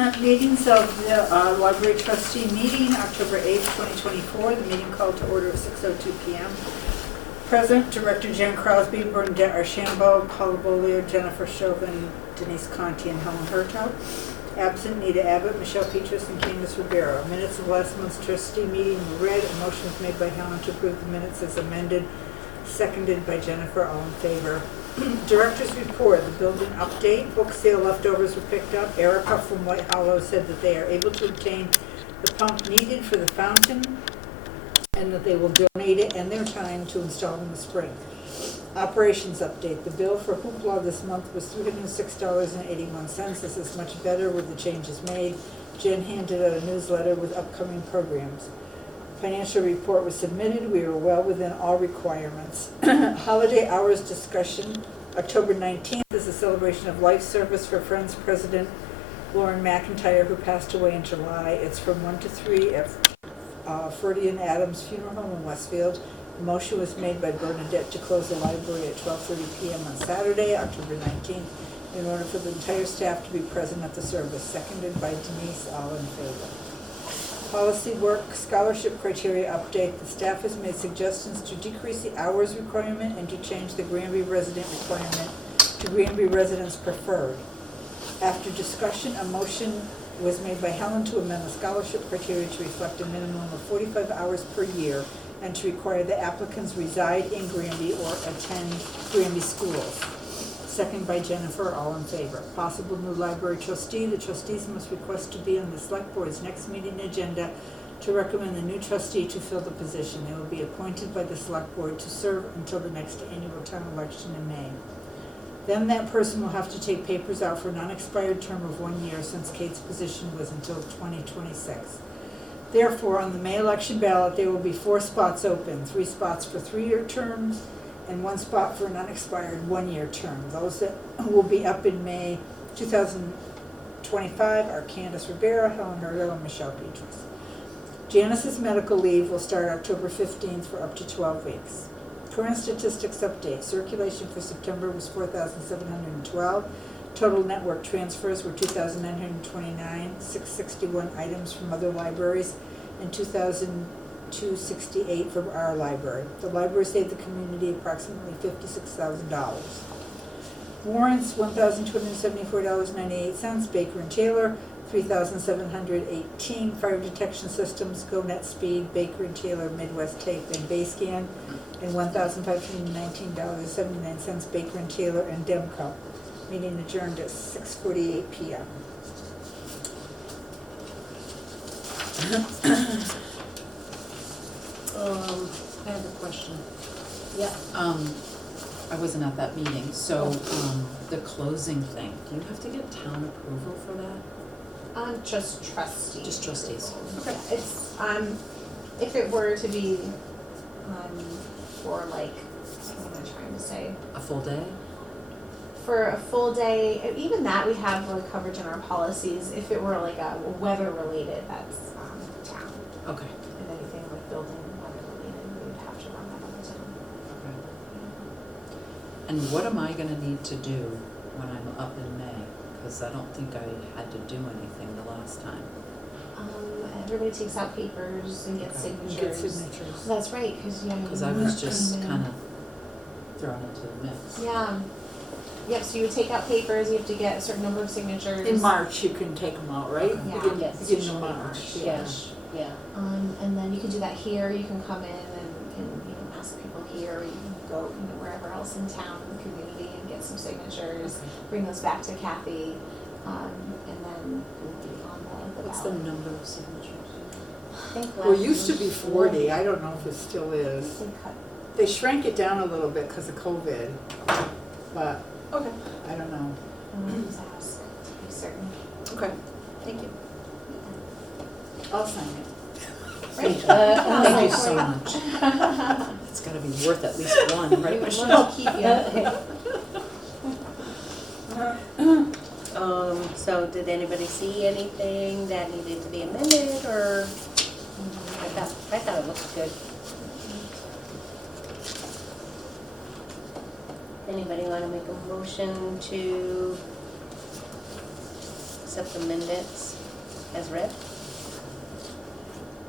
Meetings of the Library Trustee meeting, October 8th, 2024. The meeting called to order at 6:02 p.m. Present, Director Jen Crosby, Bernadette Archambault, Paula Bollier, Jennifer Chauvin, Denise Conti, and Helen Hertel. Absent, Nita Abbott, Michelle Petras, and Candace Rivera. Minutes of last month's trustee meeting were read. A motion was made by Helen to approve the minutes as amended, seconded by Jennifer. All in favor. Director's report, the building update, book sale leftovers were picked up. Erica from White Hollow said that they are able to obtain the pump needed for the fountain and that they will donate it and their time to install in the spring. Operations update, the bill for Hoopla this month was $306.81. This is much better with the changes made. Jen handed out a newsletter with upcoming programs. Financial report was submitted. We are well within all requirements. Holiday hours discussion. October 19th is a celebration of life service for Friends President Lauren McIntyre, who passed away in July. It's from 1 to 3 at Ferdy and Adams Funeral Home in Westfield. The motion was made by Bernadette to close the library at 12:30 p.m. on Saturday, October 19th, in order for the entire staff to be present at the service. Seconded by Denise. All in favor. Policy work, scholarship criteria update. The staff has made suggestions to decrease the hours requirement and to change the Granby resident requirement to Granby residents preferred. After discussion, a motion was made by Helen to amend the scholarship criteria to reflect a minimum of 45 hours per year and to require that applicants reside in Granby or attend Granby schools. Second by Jennifer. All in favor. Possible new library trustee. The trustees must request to be on the select board's next meeting agenda to recommend the new trustee to fill the position. They will be appointed by the select board to serve until the next annual town election in May. Then that person will have to take papers out for an unexpired term of 1 year, since Kate's position was until 2026. Therefore, on the May election ballot, there will be 4 spots open, 3 spots for 3-year terms, and 1 spot for an unexpired 1-year term. Those that will be up in May 2025 are Candace Rivera, Helen Hertel, and Michelle Petras. Janice's medical leave will start October 15th for up to 12 weeks. Current statistics update. Circulation for September was 4,712. Total network transfers were 2,929, 661 items from other libraries, and 2,268 from our library. The library saved the community approximately $56,000. Warrants, $1,274.98. Baker and Taylor, $3,718. Fire detection systems, GoNet Speed, Baker and Taylor, Midwest Tape, and Bayscan, and $1,519.79. Baker and Taylor and Demco. Meeting adjourned at 6:48 p.m. I have a question. Yeah. I wasn't at that meeting, so, the closing thing, do you have to get town approval for that? Just trustees. Just trustees. Okay. It's, if it were to be, for like, what am I trying to say? A full day? For a full day, even that we have like coverage in our policies. If it were like a weather related, that's, town. Okay. And anything like building weather related, we would have to run that on the town. Okay. And what am I gonna need to do when I'm up in May? Because I don't think I had to do anything the last time. Everybody takes out papers and gets Okay. signatures. Get signatures. That's right, because Because I was just kind of thrown into the mix. Yeah. Yep, so you would take out papers, you have to get a certain number of signatures. In March, you can take them out, right? Yeah. Beginning Yes. of March. Yeah. And then you can do that here, you can come in and ask people here, you can go, wherever else in town, in the community, and get some signatures, Okay. bring those back to Kathy, and then we'll be on the What's the ballot. number of signatures? I think Well, it last used to be was 40. I don't know if it still is. They cut. They shrank it down a little bit because of COVID, but Okay. I don't know. Just ask to be certain. Okay, thank you. I'll sign it. Right? Thank you so much. It's gotta be worth at least one, right, We would Michelle? love to keep you. So did anybody see anything that needed to be amended, or I thought it looked good. Anybody want to make a motion to accept the minutes as read.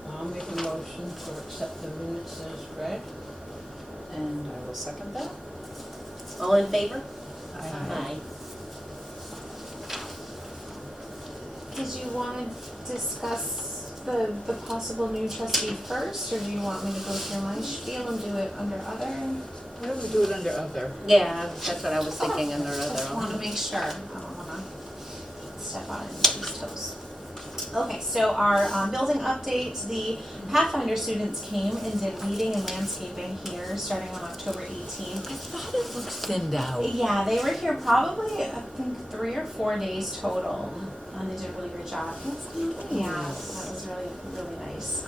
I'll make a motion to accept the minutes as read. And I will second that. All in favor? Aye. Did you wanna discuss the possible new trustee first, or do you want me to go through my spiel and do it under other? Why don't we do it under other? Yeah, that's what I was thinking under Just wanna other. make sure, I don't wanna step on anybody's toes. Okay, so our building update, the Pathfinder students came and did weeding and landscaping here, starting on October 18th. I thought it looked thinned out. Yeah, they were here probably, I think, 3 or 4 days total, and they did a really great job. Yeah, that was really, really nice.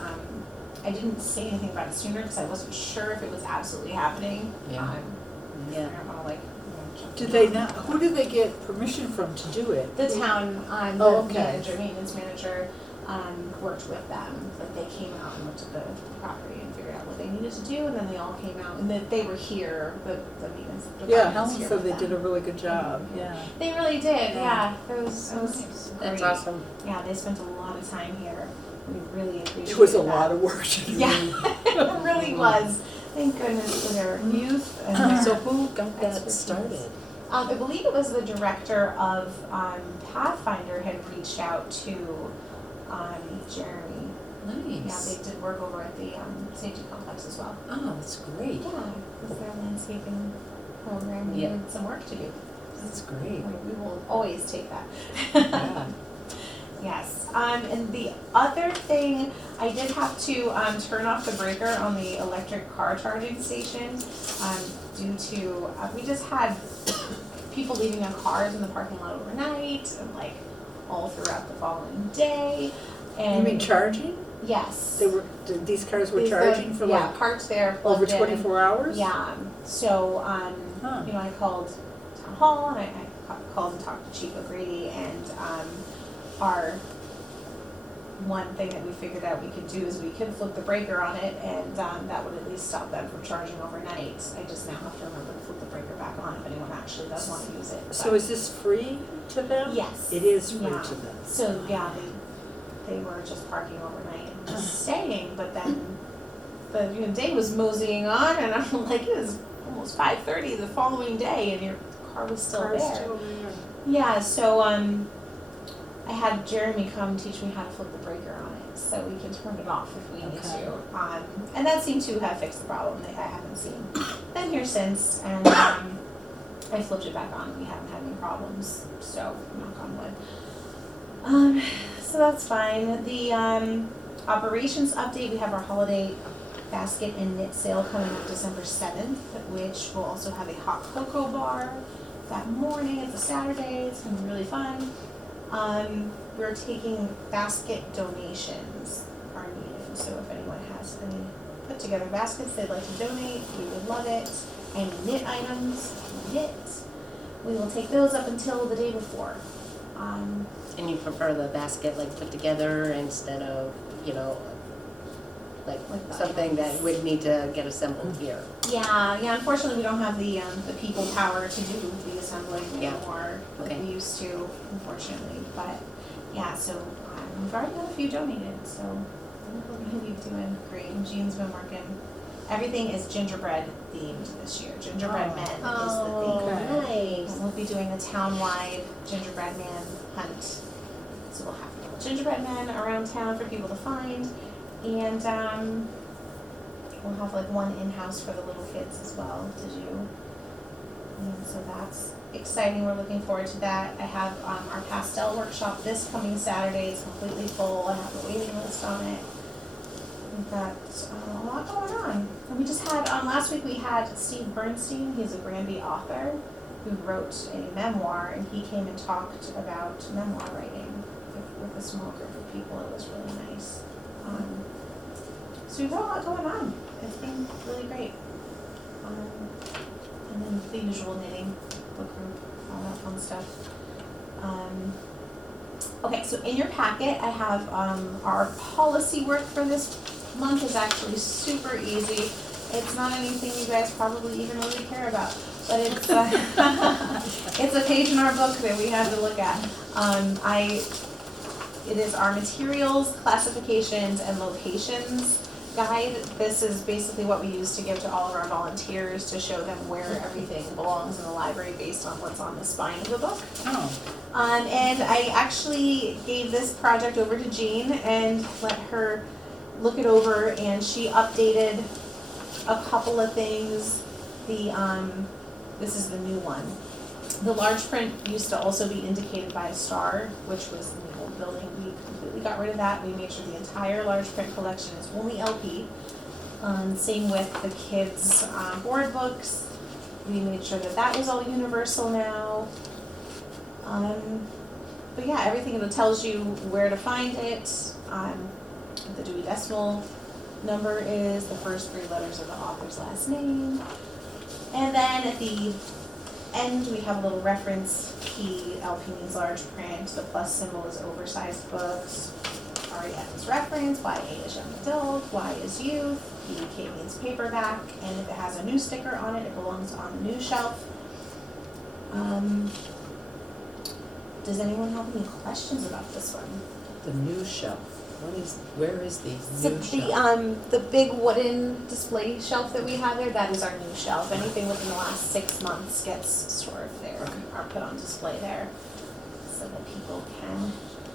I didn't say anything about it sooner because I wasn't sure if it was absolutely happening. Yeah. I Yeah. don't wanna Did they not, who did they get permission from to do it? The town, Oh, the okay. maintenance manager, worked with them, like they came out and looked at the property and figured out what they needed to do, and then they all came out, and they were here, the maintenance department Yeah, was Helen here said with they them. did a really good job, yeah. They really did, Yeah. yeah, it was great. That's awesome. Yeah, they spent a lot of time here, we really appreciated It was a that. lot of work to do. Yeah, it really was, thank goodness for their youth and their. So who got that Expertise. started? I believe it was the director of Pathfinder had reached out to Jeremy. Yeah, Nice. they did work over at the safety complex as well. Oh, that's great. Yeah, it was their landscaping program, we Yeah. had some work to do. That's great. We will always take that. Yeah. Yes, and the other thing, I did have to turn off the breaker on the electric car charging station due to, we just had people leaving their cars in the parking lot overnight and like all throughout the following day. You And mean charging? yes. These cars were These charging for yeah, like parked there, over plugged in. 24 hours? Yeah, so, Huh. you know, I called town hall and I called and talked to Chief O'Grady, and our one thing that we figured out we could do is we could flip the breaker on it, and that would at least stop them from charging overnight. I just now have to remember to flip the breaker back on if anyone actually does want to use it. So is this free to them? Yes. It is free Yeah. to them. So, yeah, they were just parking overnight and just staying, but then the day was moseying on, and I'm like, it was almost 5:30 the following day, and your car was still Car's there. still there. Yeah, so I had Jeremy come teach me how to flip the breaker on it, so we can turn it off if we need Okay. to. And that seemed to have fixed the problem. I haven't seen been here since, and I flipped it back on. We haven't had any problems, so knock on wood. So that's fine. The operations update, we have our holiday basket and knit sale coming up December 7th, which will also have a hot cocoa bar that morning. It's a Saturday. It's gonna be really fun. We're taking basket donations are needed, so if anyone has any put together baskets they'd like to donate, we would love it. Any knit items, knit. We will take those up until the day before. And you prefer the basket like put together instead of, you know, like Like the something that items. would need to get assembled here? Yeah, unfortunately we don't have the people power to do the assembling Yeah. anymore like Okay. we used to, unfortunately, but yeah, so we've already had a few donated, so I think we're gonna be doing great, and Jean's been working. Everything is gingerbread themed this year, gingerbread Oh. men is the Oh, theme. Okay. nice. And we'll be doing a town-wide gingerbread man hunt. So we'll have little gingerbread men around town for people to find, and we'll have like one in-house for the little kids as well to do. And so that's exciting, we're looking forward to that. I have our pastel workshop this coming Saturday, it's completely full, I have a waiting list on it. We've got a lot going on. And we just had, last week we had Steve Bernstein, he's a Granby author who wrote a memoir, and he came and talked about memoir writing with a small group of people. It was really nice. So we've got a lot going on. It's been really great. And then the usual knitting, book group, all that fun stuff. Okay, so in your packet, I have our policy work for this month is actually super easy. It's not anything you guys probably even really care about. but it's it's a page in our book that we have to look at. It is our materials, classifications, and locations guide. This is basically what we use to give to all of our volunteers to show them where everything belongs in the library based on what's on the spine of the book. Oh, And I actually gave this project over to Jean and let her look it over, and she updated a couple of things. This is the new one. The large print used to also be indicated by a star, which was in the old building. We completely got rid of that. We made sure the entire large print collection is only LP. Same with the kids' board books. We made sure that that was all universal now. But yeah, everything that tells you where to find it, what the Dewey Decimal number is, the first 3 letters of the author's last name. And then at the end, we have a little reference key. LP means large print. The plus symbol is oversized books. REF is reference. YA is young adult. Y is youth. PDK means paperback. And if it has a new sticker on it, it belongs on the new shelf. Does anyone have any questions about this one? the new shelf. Where is the So new shelf? the big wooden display shelf that we have there, that is our new shelf. Anything within the last 6 months gets stored there, or put on display there, so that people can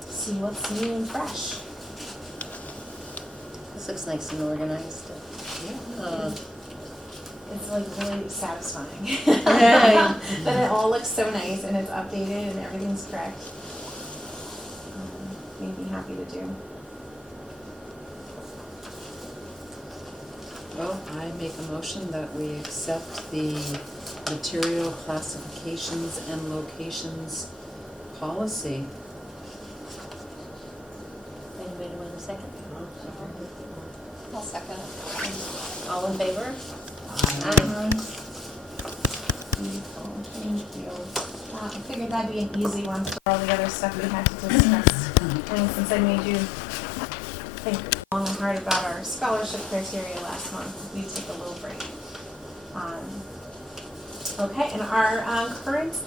see what's new and fresh. This looks nice and organized. Yeah. It's like really satisfying. Yeah. That it all looks so nice and it's updated and everything's correct. Made me happy to do. Well, I make a motion that we accept the material classifications and locations policy. Anybody want a second? I'll second it. All in favor? Beautiful, change field. I figured that'd be an easy one for all the other stuff we had to discuss. And since I made you think long and hard about our scholarship criteria last month, we take a little break. Okay, and our current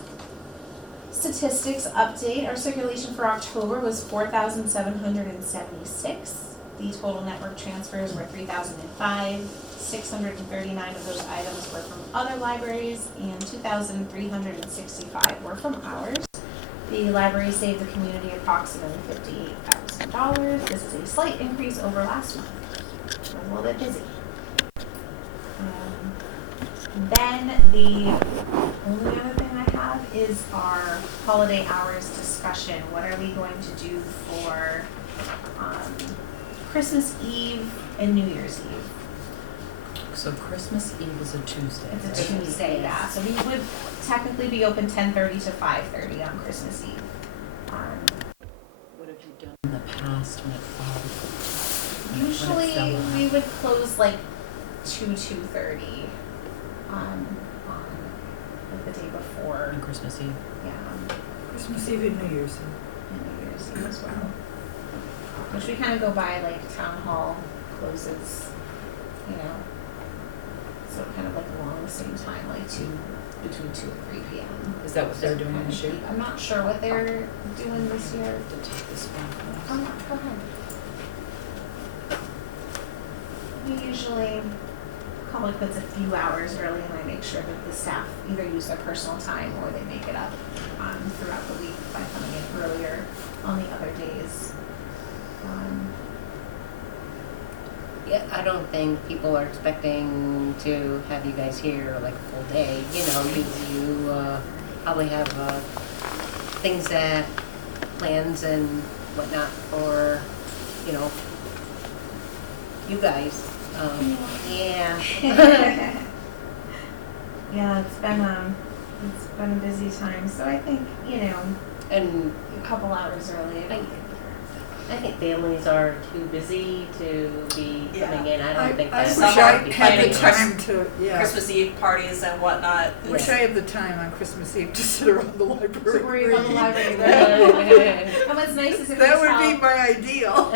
statistics update, our circulation for October was 4,776. The total network transfers were 3,005. 639 of those items were from other libraries and 2,365 were from ours. The library saved the community approximately $58,000. This is a slight increase over last month. We're a little bit busy. Then the only other thing I have is our holiday hours discussion. What are we going to do for Christmas Eve and New Year's Eve? So Christmas Eve is a Tuesday. It's a right? Tuesday, yeah. So we would technically be open 10:30 to 5:30 on Christmas Eve. What have you done in the past when it fell? Usually we would close like 2:30 on like the day before. On Christmas Eve. Yeah, Christmas Eve and New Year's Eve. and New Year's Eve as well. Which we kind of go by like town hall closes, you know. So kind of like along the same time, like between 2 and 3 p.m. Is that what they're doing Kind of this year? I'm not sure what they're doing this year. To take this back. Go ahead. We usually probably puts a few hours early, and I make sure that the staff either use their personal time or they make it up throughout the week by coming in earlier on the other days. Yeah, I don't think people are expecting to have you guys here like a full day. You know, you probably have things that plans and whatnot for, you know, you guys. Yeah. Yeah, it's been a busy time, so I think, you know, And a couple hours early. I think families are too busy to be coming in. I don't think I that's. wish I Summer had the planning time to, Christmas Eve parties and whatnot. Wish I had the time on Christmas Eve to sit around the library. To worry about the library. And what's nice is if That we would tell, be my ideal.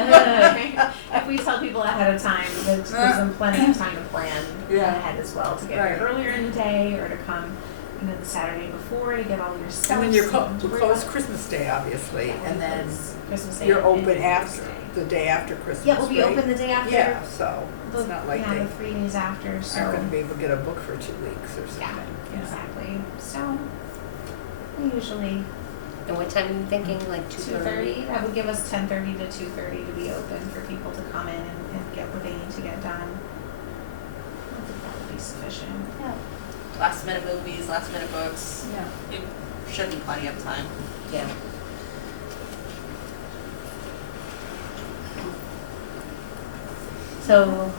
if we tell people ahead of time, that gives them plenty of time to plan Yeah. ahead as well, to get Right. there earlier in the day or to come and then the Saturday before to get all your stuff. And then you're so to worry closed about- Christmas Day, obviously, Yeah, and then Christmas Day you're and open New Year's after, Day. the day after Christmas, Yeah, we'll be right? open the day after. Yeah, so it's not like yeah, they the 3 days after, so. aren't gonna be able to get a book for 2 weeks or Yeah, something. exactly. So we usually And what time are you thinking, like 2:30? 2:30. That would give us 10:30 to 2:30 to be open for people to come in and get what they need to get done. I think that would be sufficient. Yeah. Last minute movies, last minute books, Yeah. it should be plenty of time. Yeah. So,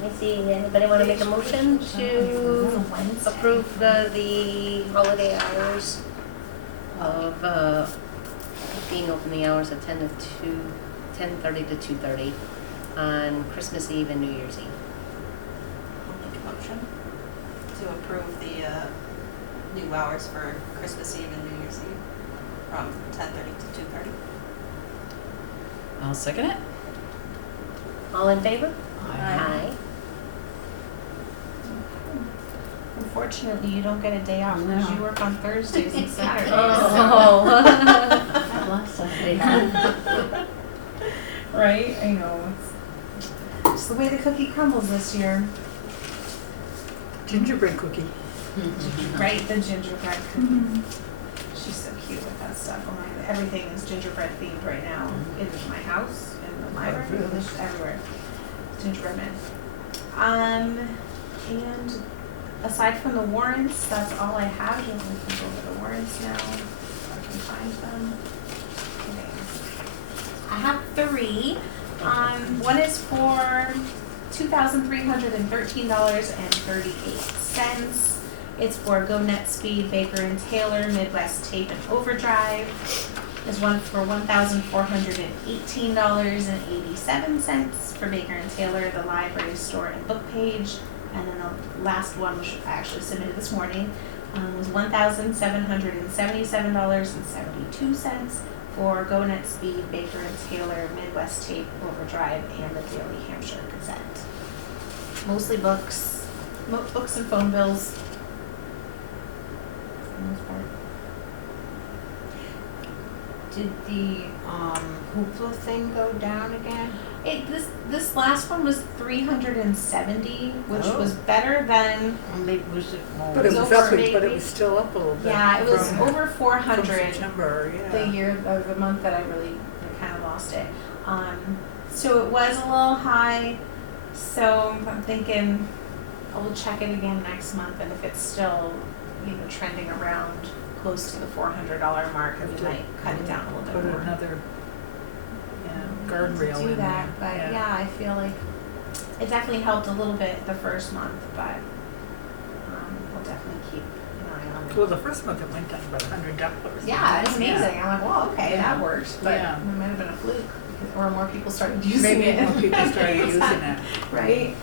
let me see, anybody wanna make a motion to Wednesday. approve the holiday hours of, being open the hours of 10:30 to 2:30 on Christmas Eve and New Year's Eve? I'll make a motion to approve the new hours for Christmas Eve and New Year's Eve from 10:30 to 2:30. I'll second it. All in favor? Aye. Unfortunately, you don't get a day off because No. you work on Thursdays and Saturdays. Oh. I lost that. Right? I know. It's just the way the cookie crumbles this year. Gingerbread cookie. Right? The gingerbread cookie. She's so cute with that stuff. Oh my, everything is gingerbread themed right now. In my house, in the library, it's just everywhere. Gingerbread man. And aside from the warrants, that's all I have. We can go over the warrants now. If I can find them. Okay. I have 3. One is for $2,313.38. It's for GoNetspeed, Baker and Taylor, Midwest Tape and Overdrive. There's one for $1,418.87 for Baker and Taylor, the library, store, and book page. And then the last one, which I actually submitted this morning, was $1,777.72 for GoNetspeed, Baker and Taylor, Midwest Tape, Overdrive, and the Daily Hampshire Gazette. Mostly books, books and phone bills. For the most part. Did the hoopla thing go down again? This last one was 370, which Oh. was better than, Or maybe was it more? But it was was over up, but it maybe. was still up a little bit. yeah, it was from- over From 400 September, yeah. the year of the month that I kind of lost it. So it was a little high. So I'm thinking I will check it again next month, and if it's still, trending around close to the $400 mark, Have we to might cut it down a little Put bit more. another, To guardrail do in that, there. but yeah, I feel like it definitely helped a little bit the first month, but we'll definitely keep an eye on it. Well, the first month it went down about $100. Yeah, it's amazing. I'm like, well, okay, Yeah. that worked, but Yeah. it might have been a fluke, or more people started using Maybe it. more people started using it. Right?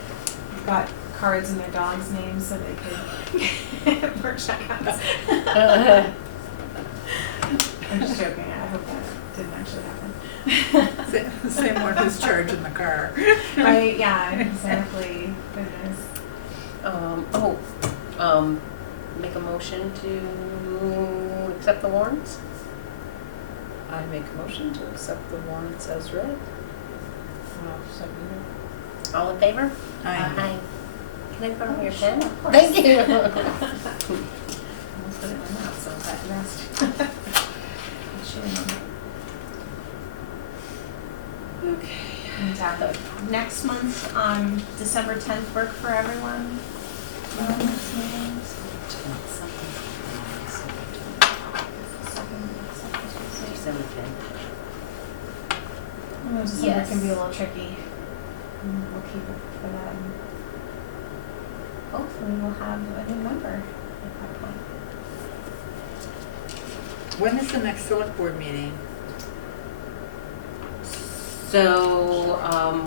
Got cards in their dogs' names so they could for checkouts. I'm just joking. I hope that didn't actually happen. Same one who's charging the car. Right? Yeah, exactly. Goodness. Make a motion to accept the warrants? I make a motion to accept the warrants as read. Second. All in favor? Aye. Can I borrow your Sure, pen? of course. Thank you. Almost put it in my mouth, so that rest. Okay. And next month, December 10th, work for everyone. Next meetings. December 10th. I know December Yes. can be a little tricky. We'll keep it for that. And hopefully we'll have a new member at that point. When is the next select board meeting? So,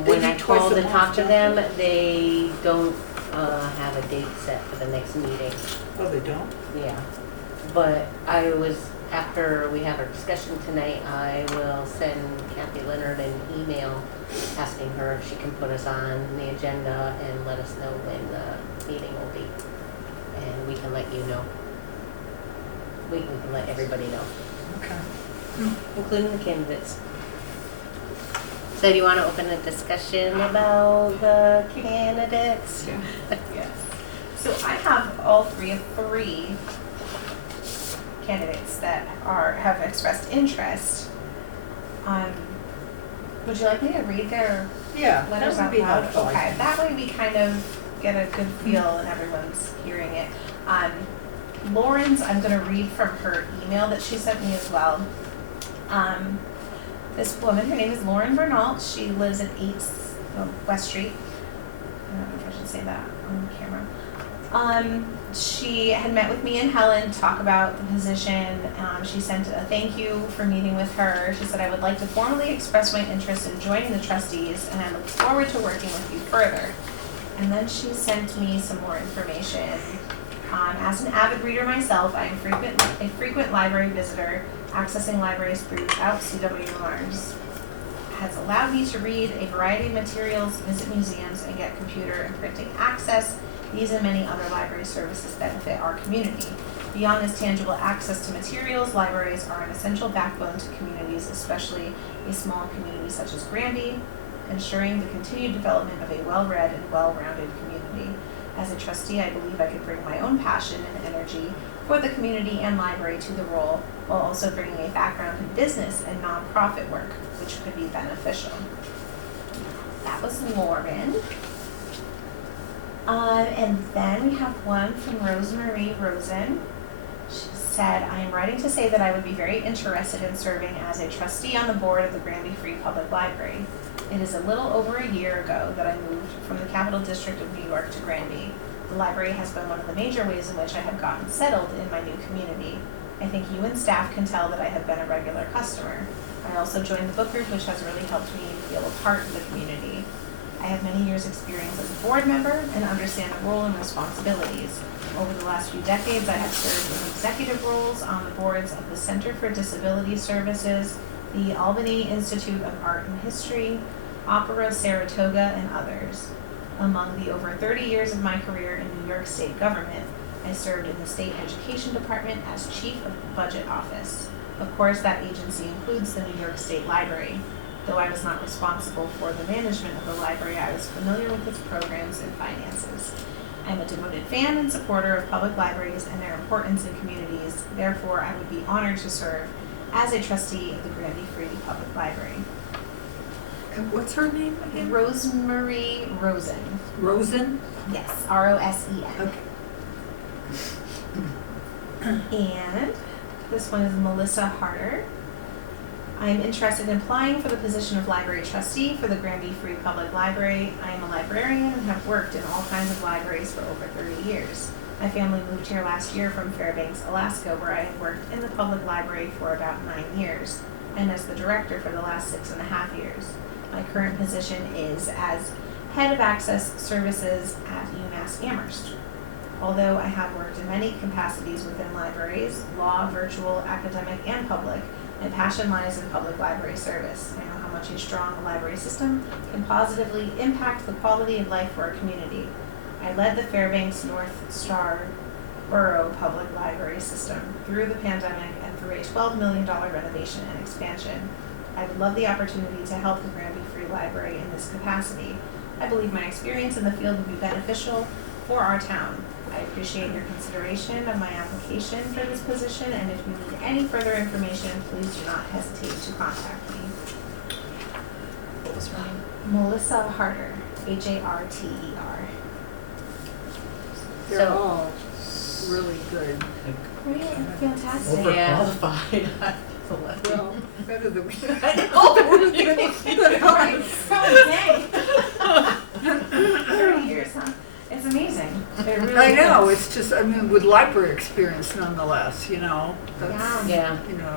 They when do I twice called a and month, talked to don't them, they don't, have a date set for the next meeting. Oh, they don't? Yeah, but after we have our discussion tonight, I will send Kathy Leonard an email asking her if she can put us on the agenda and let us know when the meeting will be. And we can let you know. we can let everybody know, Okay. including the candidates. So do you want to open a discussion about the candidates? Yes. So I have all three candidates that have expressed interest. Would you like me to read their Yeah, letters that out would be loud? helpful. Okay, that way we kind of get a good feel and everyone's hearing it. Lauren's, I'm gonna read from her email that she sent me as well. This woman, her name is Lauren Bernal. She lives at 8 West Street. I don't know if I should say that on camera. She had met with me and Helen to talk about the position. She sent a thank you for meeting with her. She said, I would like to formally express my interest in joining the trustees, and I look forward to working with you further. And then she sent me some more information. As an avid reader myself, I am a frequent library visitor. Accessing libraries throughout CWMRs has allowed me to read a variety of materials, visit museums, and get computer and printing access. These and many other library services benefit our community. Beyond this tangible access to materials, libraries are an essential backbone to communities, especially a small community such as Granby, ensuring the continued development of a well-read and well-rounded community. As a trustee, I believe I could bring my own passion and energy for the community and library to the role, while also bringing a background in business and nonprofit work, which could be beneficial. That was Lauren. And then we have one from Rosemary Rosen. She said, I am writing to say that I would be very interested in serving as a trustee on the board of the Granby Free Public Library. It is a little over a year ago that I moved from the Capital District of New York to Granby. The library has been one of the major ways in which I have gotten settled in my new community. I think you and staff can tell that I have been a regular customer. I also joined the book group, which has really helped me feel a part of the community. I have many years' experience as a board member and understand the role and responsibilities. Over the last few decades, I have served in executive roles on the boards of the Center for Disability Services, the Albany Institute of Art and History, Opera Saratoga, and others. Among the over 30 years of my career in New York State government, I served in the State Education Department as Chief of the Budget Office. Of course, that agency includes the New York State Library. Though I was not responsible for the management of the library, I was familiar with its programs and finances. I am a devoted fan and supporter of public libraries and their importance in communities. Therefore, I would be honored to serve as a trustee of the Granby Free Public Library. And what's her name again? Rosemary Rosen. Rosen? Yes, Rosen. Okay. And this one is Melissa Harder. I am interested in applying for the position of library trustee for the Granby Free Public Library. I am a librarian and have worked in all kinds of libraries for over 30 years. My family moved here last year from Fairbanks, Alaska, where I had worked in the public library for about 9 years, and as the director for the last 6.5 years. My current position is as Head of Access Services at UMass Amherst. Although I have worked in many capacities within libraries, law, virtual, academic, and public, my passion lies in public library service. I know how much a strong library system can positively impact the quality of life for a community. I led the Fairbanks North Star Borough Public Library System through the pandemic and through a $12 million renovation and expansion. I would love the opportunity to help the Granby Free Library in this capacity. I believe my experience in the field would be beneficial for our town. I appreciate your consideration of my application for this position, and if you need any further information, please do not hesitate to contact me. What was her name? Melissa Harder, Harter. They're So- all really good. Great, fantastic. Overqualified. Well, better than we. Oh, dang. 30 years, huh? It's amazing. It really I know, is. it's just, I mean, with library experience nonetheless, you know, that's, Yeah. you know.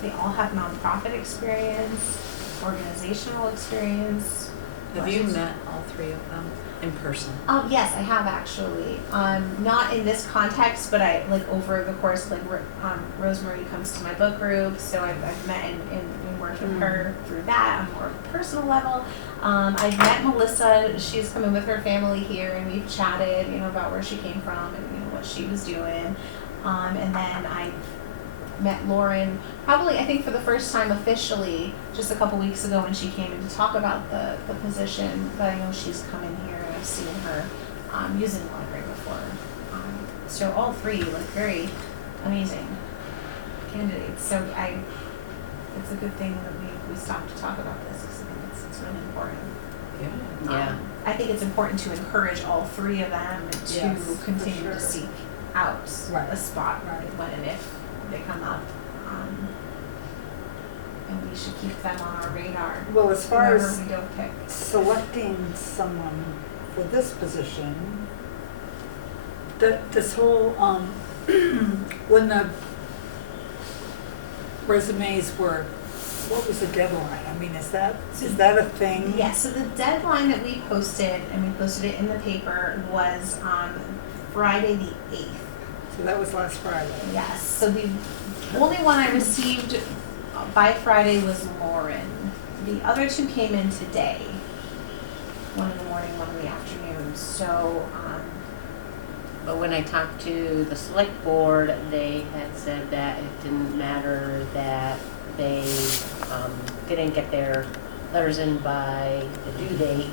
They all have nonprofit experience, organizational experience. Have you met all three of them in person? Yes, I have actually. Not in this context, but I like over the course, like Rosemary comes to my book group, so I've met and worked with her through that on more of a personal level. I've met Melissa. She's come in with her family here, and we've chatted, you know, about where she came from and you know what she was doing. And then met Lauren, probably I think for the first time officially, just a couple weeks ago when she came in to talk about the position, but I know she's come in here and I've seen her using the library before. So all three look very amazing candidates. So it's a good thing that we stopped to talk about this because I think it's really important. Yeah. I think it's important to encourage all three of them to Yes, for continue sure. to seek out Right. a spot Right. when and if they come up. And we should keep them on our radar. Well, as far whoever as we don't pick. selecting someone for this position, this whole, when the resumes were, what was the deadline? I mean, is that a thing? Yeah, so the deadline that we posted, and we posted it in the paper, was Friday the 8th. So that was last Friday. Yes, so the only one I received by Friday was Lauren. The other two came in today. One in the morning, one in the afternoon. So, But when I talked to the select board, they had said that it didn't matter that they didn't get their letters in by the due date,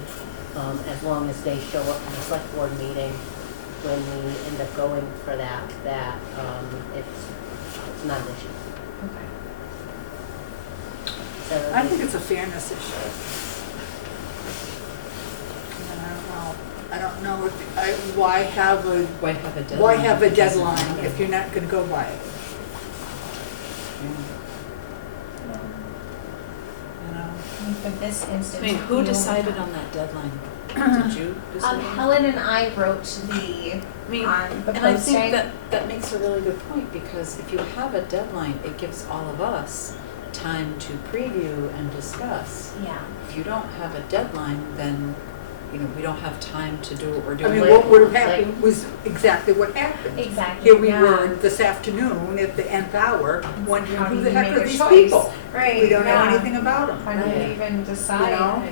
as long as they show up to the select board meeting when we end up going for that, it's not an issue. okay. So I think it's a fairness issue. I don't know why have a Why have a deadline? Why have a if it doesn't deadline matter? if you're not gonna go by it? You know? I mean, for this instance. I mean, we who only decided have- on that deadline? Did you decide? Helen and I wrote the, I mean, the and I posting. think that makes a really good point, because if you have a deadline, it gives all of us time to preview and discuss. Yeah. If you don't have a deadline, then, we don't have time to do what we're I doing. mean, Like- what would have happened was exactly what happened. Exactly. Here we yeah. were this afternoon at the nth hour, wondering How do who the you heck make are a these choice? people? Right. We don't know yeah. anything about them. How do you Right. even decide? know?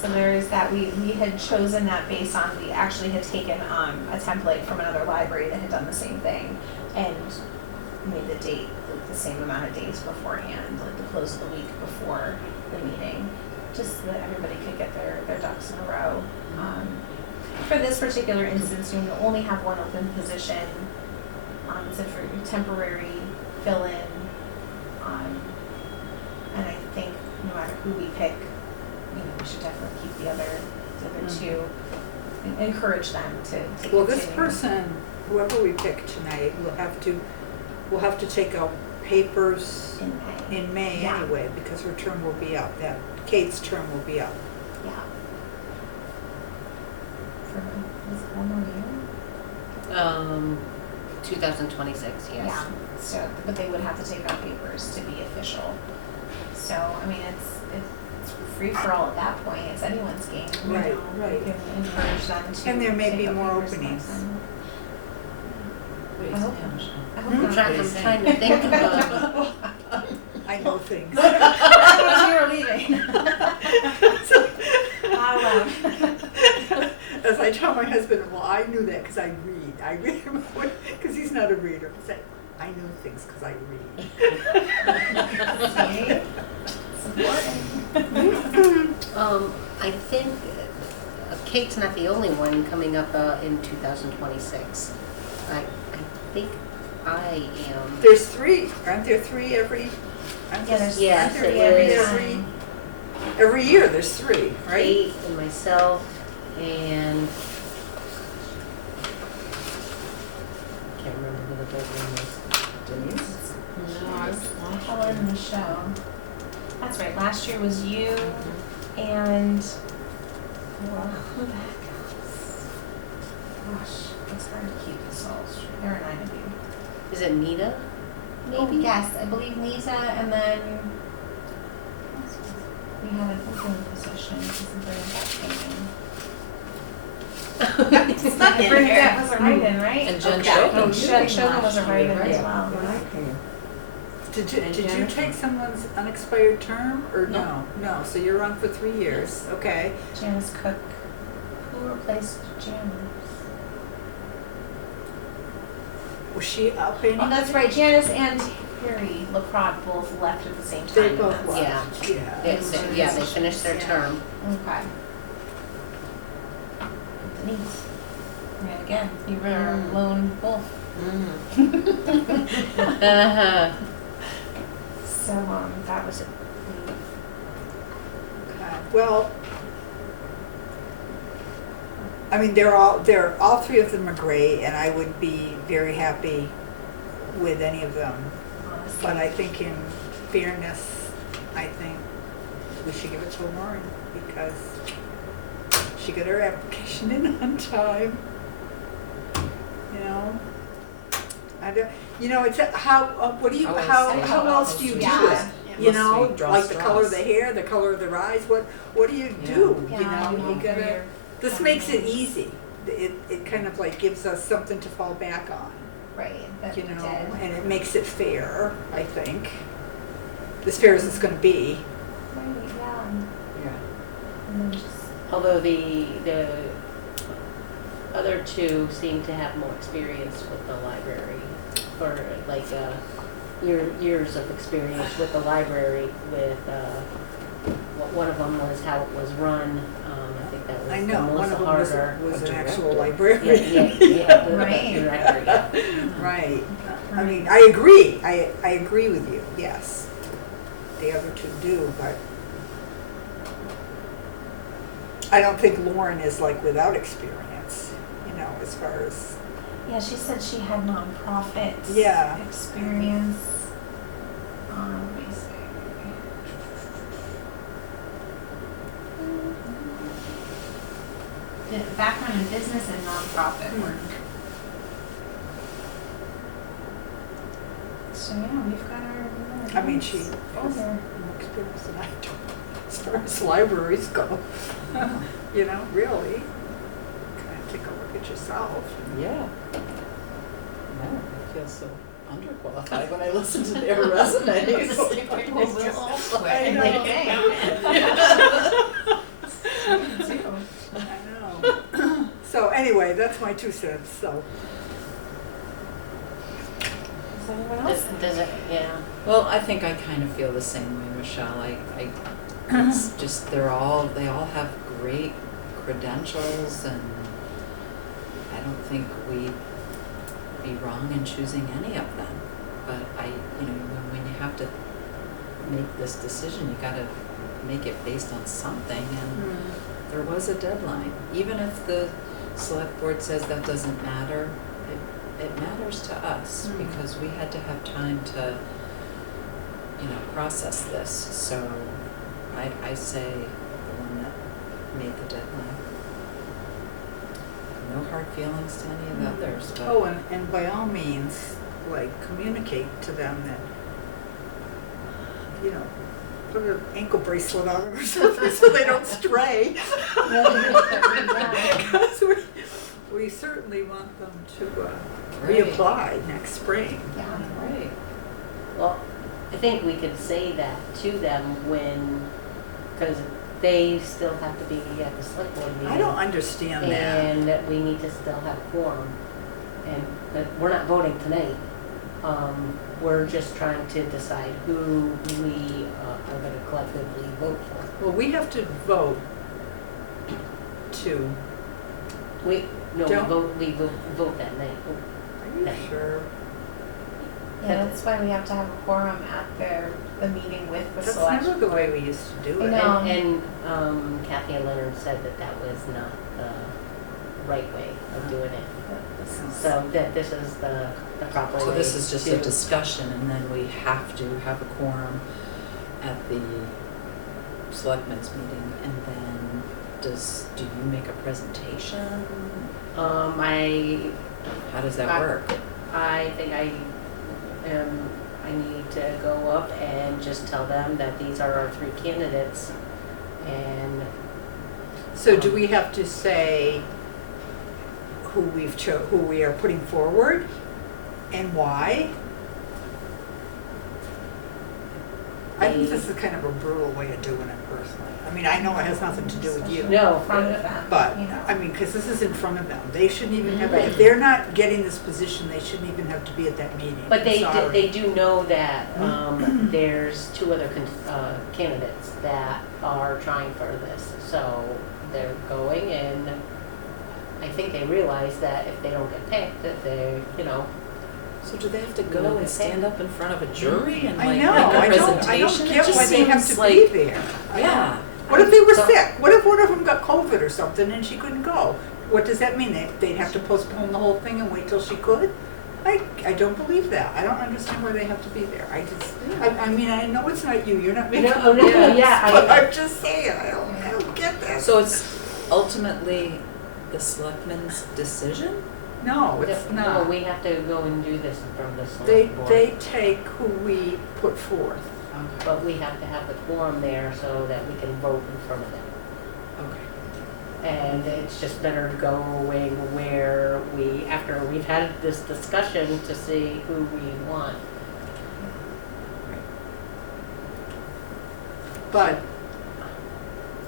So there is that, we had chosen that based on, we actually had taken a template from another library that had done the same thing and made the date, the same amount of days beforehand, like the close of the week before the meeting, just so that everybody could get their ducks in a row. For this particular instance, we only have one open position. It's a temporary fill-in. And I think no matter who we pick, we should definitely keep the other two and encourage them to Well, this continue. person, whoever we pick tonight, will have to take out papers in May. in May Yeah. anyway, because her term will be out, that Kate's term will be out. Yeah. For is it one more year? 2026, yes. Yeah. So, but they would have to take out papers to be official. So, I mean, it's free for all at that point. It's anyone's game. Right, We right. can encourage them to. And there may take be out more papers openings. next time. Wait, I hope Sam. not. I hope Hmm? not. I'm trying to think about I know things. That's when you were leaving. Wow. As I tell my husband, well, I knew that because I read. I read because he's not a reader. I say, I know things because I read. See? It's important. I think Kate's not the only one coming up in 2026. I think I am. There's three, aren't there three every? Aren't Yeah, there- there's Yes, aren't there it three is. every? Every year there's three, right? Kate and myself and can't remember who the third one was. Denise. No, I was Helen and Michelle. That's right. Last year was you and who the heck else? Gosh, it's hard to keep this all straight. There are 9 of you. Is it Nita? Oh, Maybe. yes, I believe Nita, and then we have an open position. This is Bernadette was a write-in, right? And Jen Okay. Shokin. Oh, Shogan was a write-in as Yeah. well. Did you take someone's unexpired term or no? No, so you're on for 3 years, okay. Janice Cook. Who replaced Janice? Was she up in? Oh, that's right, Janice and Harry LaCroix both left at the same time. They both That's- left, yeah. Yeah, they finished their Yeah. term. Okay. Denise. And again, you were our lone wolf. So, that was it. Okay. Well, I mean, all three of them are great, and I would be very happy with any of them. Honestly. But I think in fairness, I think we should give it to Lauren because she got her application in on time. You know? I don't, you know, it's what do you, Always how say else do you do Yeah. it? You know, Must be draw like the color of straws. the hair, the color of their eyes, what do you do? You Yeah, know, you for gotta, your this makes it easy. It kind of like gives us something to fall back on, Right, that you we know, did. and it makes it fair, I think. As fair as it's gonna be. Right, yeah. Yeah. And then just, Although the other two seem to have more experience with the library, or like years of experience with the library. With one of them was how it was run. I think that was I know, one Melissa of them Harder. was a an actual director. librarian. Yeah, Right. director, yeah. Right. I mean, I agree. I agree with you, yes. The other two do, but I don't think Lauren is like without experience, you know, as far as, yeah, she said she had nonprofit Yeah. experience. Let me see. Background in business and nonprofit work. So yeah, we've got our. I mean, she has folder. more experience than I do, as far as libraries go. You know, really. Kind of take a look at yourself. Yeah. No, I feel so underqualified when I listen to their resumes. I know. I know. So anyway, that's my 2 cents, so. Is anyone else? Does it? Yeah. Well, I think I kind of feel the same way, Michelle. It's just they all have great credentials, and I don't think we'd be wrong in choosing any of them. But when you have to make this decision, you gotta make it based on something, and there was a deadline. Even if the select board says that doesn't matter, it matters to us because we had to have time to, process this. So I say the one that made the deadline. No hard feelings to any of the others, but. Oh, and by all means, like, communicate to them that, put an ankle bracelet on them or something so they don't stray. Because we certainly want them to reapply next spring. Yeah. Right. Well, I think we could say that to them because they still have to be at the select board meeting. I don't understand that. And that we need to still have quorum. And we're not voting tonight. We're just trying to decide who we are going to collectively vote for. Well, we have to vote to, We Don't- vote that night. are you sure? Yeah, that's why we have to have a quorum at the meeting with the That's select. never the way we used to do I it. know. And Kathy and Leonard said that was not the right way of doing it. So that this is the proper way. So this is just to- a discussion, and then we have to have a quorum at the selectmen's meeting, and then do you make a presentation? How does that work? I think I need to go up and just tell them that these are our 3 candidates, and So do we have to say who we are putting forward and why? think this is kind of a brutal way of doing it personally. I mean, I know it has nothing to do with you. No, from them, But, you know. I mean, because this is in front of them. They shouldn't even have, Right. if they're not getting this position, they shouldn't even have to be at that meeting. But I'm sorry. they do know that there's two other candidates that are trying for this. So they're going, and I think they realize that if they don't get picked, that they, you know, So do they have to go No, and they stand up in front of a jury and I like know, make a I don't presentation? It get just why they have seems to like, be there. yeah. What if they were So- sick? What if one of them got COVID or something and she couldn't go? What does that mean? They'd have to postpone the whole thing and wait till she could? I don't believe that. I don't understand why they have to be there. I mean, I know it's not you, you're not making No, the no, rules, yeah, but I- I'm just saying, I don't get that. So it's ultimately the selectmen's decision? No, it's no, not. we have to go and do this in front of the They, select board. they take who we put forth. Okay. But we have to have the quorum there so that we can vote in front of them. Okay. And it's just better going where we, after we've had this discussion to see who we want.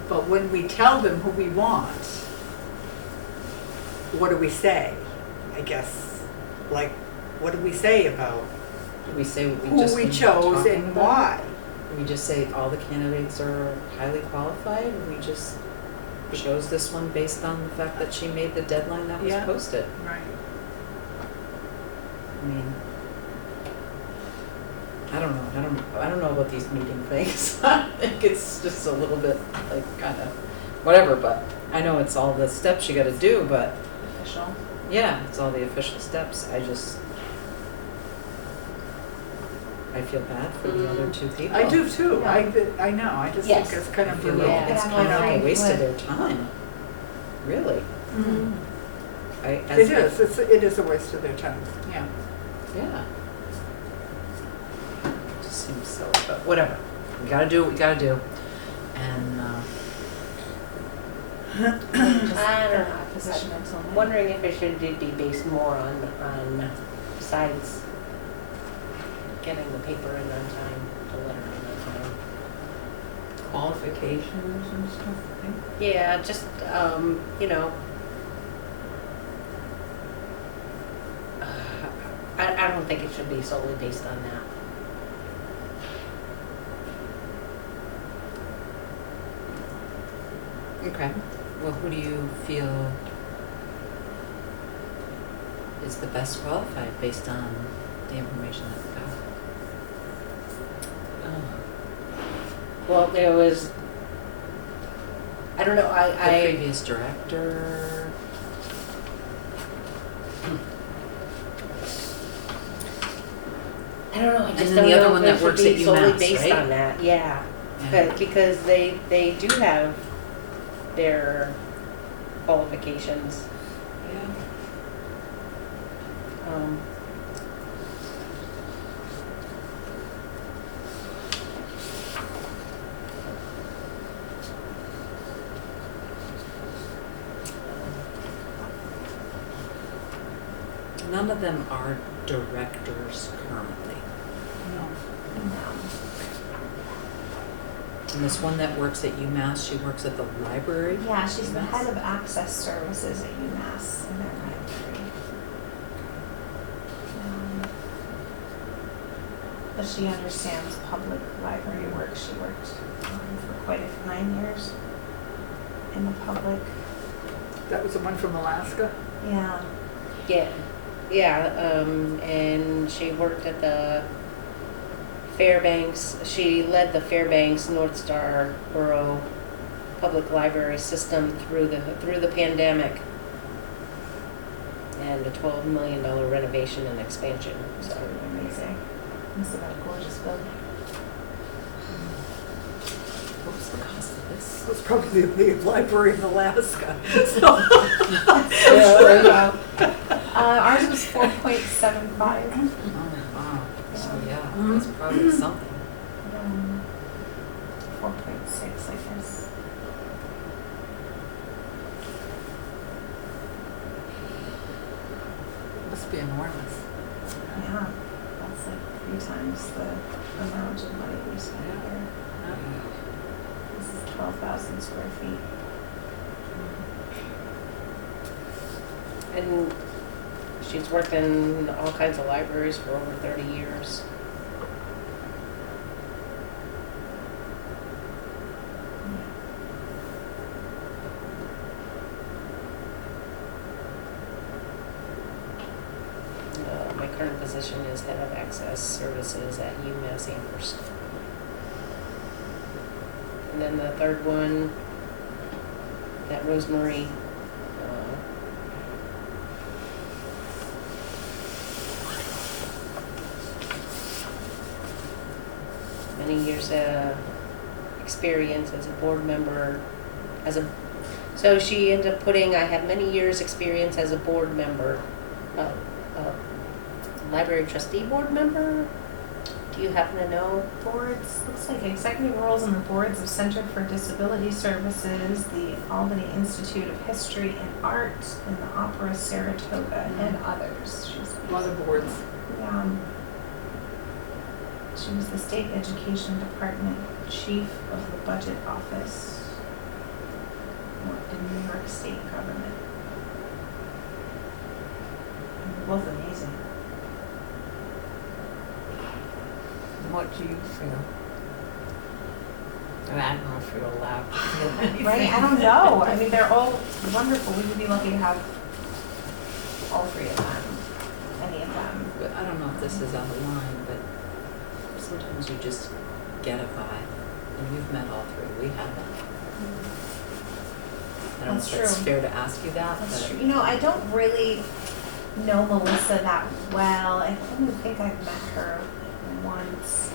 But when we tell them who we want, what do we say? I guess, like, what do we say about Do we say what we who just we been chose talking and about? why? Do we just say all the candidates are highly qualified? Or we just chose this one based on the fact that she made the deadline that was Yeah. posted? Right. I mean, I don't know. I don't know about these meeting things. I think it's just a little bit like kind of whatever, but I know it's all the steps you gotta do, but Official. yeah, it's all the official steps. I feel bad for the other two people. I do too. Yeah. I know. I just Yes. think it's kind I of feel brutal. like it's Yeah. kind of like a Right. waste of What- their time. Really. Mhm. As It is. It is a waste of their time. Yeah. Yeah. It just seems silly, but whatever. We gotta do what we gotta do. And, Just I don't know. that position until I'm May. wondering if it should be based more on besides getting the paper in on time, the letter in on time. qualifications and stuff, I think. Yeah, just, you know, I don't think it should be solely based on that. Okay. Well, who do you feel is the best qualified based on the information that we got? Well, there was, I don't know, The I, previous director. I don't know, I And just then don't the other know one if that it should works be at solely UMass, based right? on that, yeah. Yeah. Because they do have their qualifications. Yeah. None of them are directors currently. No. No. And this one that works at UMass, she works at the library. Yeah, she's the UMass. head of access services at UMass in their library. But she understands public library work. She worked for 9 years in the public. That was the one from Alaska. Yeah. Yeah, and she worked at the Fairbanks, she led the Fairbanks North Star Borough Public Library System through the pandemic. And a $12 million renovation and expansion, It's so. really amazing. Must have been a gorgeous building. What was the cost of this? It was probably the library in Alaska. Ours was 4.75. Oh, wow. So, yeah, Mhm. it's probably something. 4.6, I guess. Must be enormous. Yeah, that's like 3 times the amount of money we spent here. This is 12,000 square feet. And she's worked in all kinds of libraries for over 30 years. My current position is head of access services at UMass Amherst. And then the third one, that Rosemary, many years experience as a board member, so she ended up putting, I have many years experience as a board member, library trustee board member. Do you happen to know? Boards, looks like executive roles on the boards of Center for Disability Services, the Albany Institute of History and Art, and the Opera Saratoga, and others. She's A lot of boards. She was the State Education Department Chief of the Budget Office. Worked in New York State government. Both amazing. What do you feel? I mean, I don't know if you're allowed to feel anything. Right? I don't know. I mean, they're all wonderful. We would be lucky to have all three of them. Any of them. But I don't know if this is out of line, but sometimes you just get a vibe, and you've met all three. We haven't. I don't know That's if it's true. fair to ask you that, That's but true. You know, I don't really know Melissa that well. I don't think I've met her once.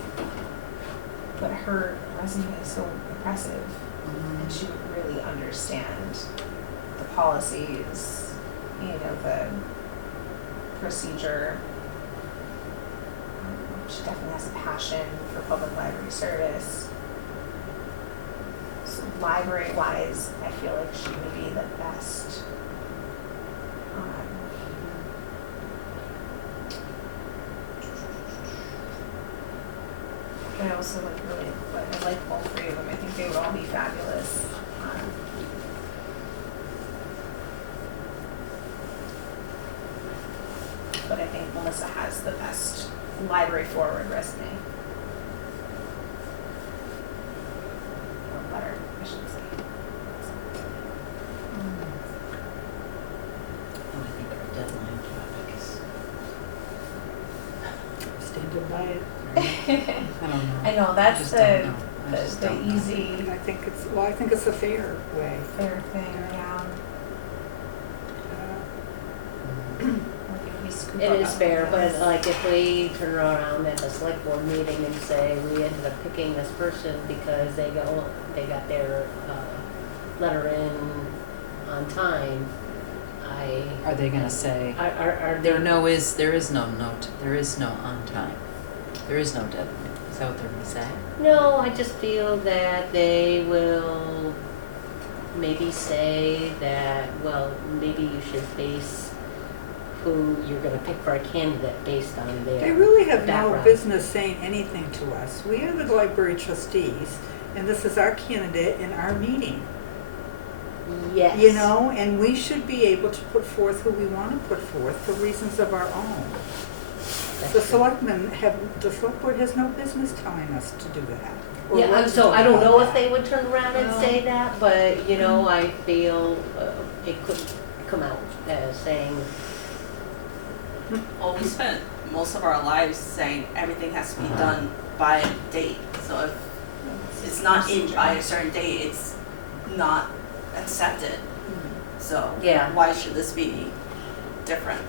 But her resume is so impressive, and she would really understand the policies, you know, the procedure. She definitely has a passion for public library service. So library-wise, I feel like she would be the best. I also I like all three of them. I think they would all be fabulous. But I think Melissa has the best library forward resume. Or letter, I should say. oh, I think our deadline topic is Standing by it. I don't know. I know, I that's just the don't know. I just don't know. easy I think it's a fair way. fair thing, yeah. It is fair, but like if we turn around at the select board meeting and say we ended up picking this person because they got their letter in on time, Are they gonna say, are there is no note, there is no on time, there is no deadline? Is that what they're gonna say? No, I just feel that they will maybe say that, well, maybe you should base who you're gonna pick for a candidate based on their They really have no background. business saying anything to us. We are the library trustees, and this is our candidate in our meeting. Yes. You know, and we should be able to put forth who we want to put forth for reasons of our own. That's The true. the select board has no business telling us to do that. or Yeah, what to so do I don't know about if they that. would turn around and say that, but, you know, I feel it could come out as saying, Well, we spent most of our lives saying everything has to be done by a date. So if it's not in by a certain date, it's not accepted. So Yeah. why should this be different?